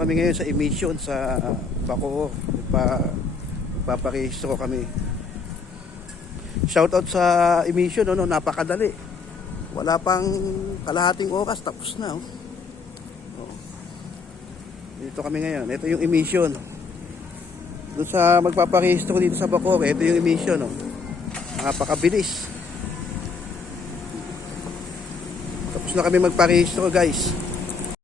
kami ngayon sa emission sa Bacoor. Paparehistro kami. Shoutout sa emission, no, napakadali. Wala pang kalahating oras, tapos na. Dito kami ngayon. Ito yung emission. Doon sa magpaparehistro dito sa Bacoor, ito yung emission. Napakabilis. Tapos na kami magparehistro, guys.